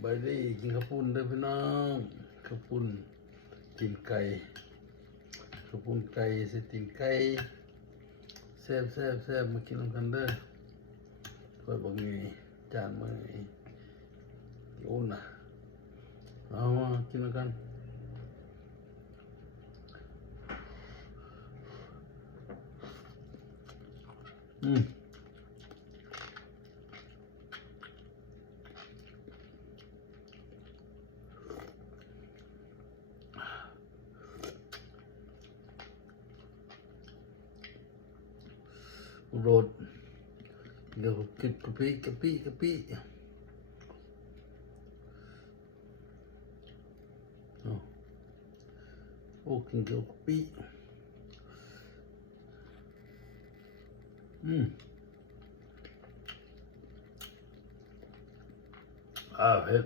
บายดีกินข้าวปุ้นเด้อพี่น้องข้าวปุ้นตีนไก่ข้าวปุ้นไก่ใส่ตีนไก่แซ่บมากินกันเด้อเปิดบอกไงจานมาไงโอ้น่ะเอามากินกันโรดเดี๋ยวกินกะปิโอ้กินกะปิเผ็ด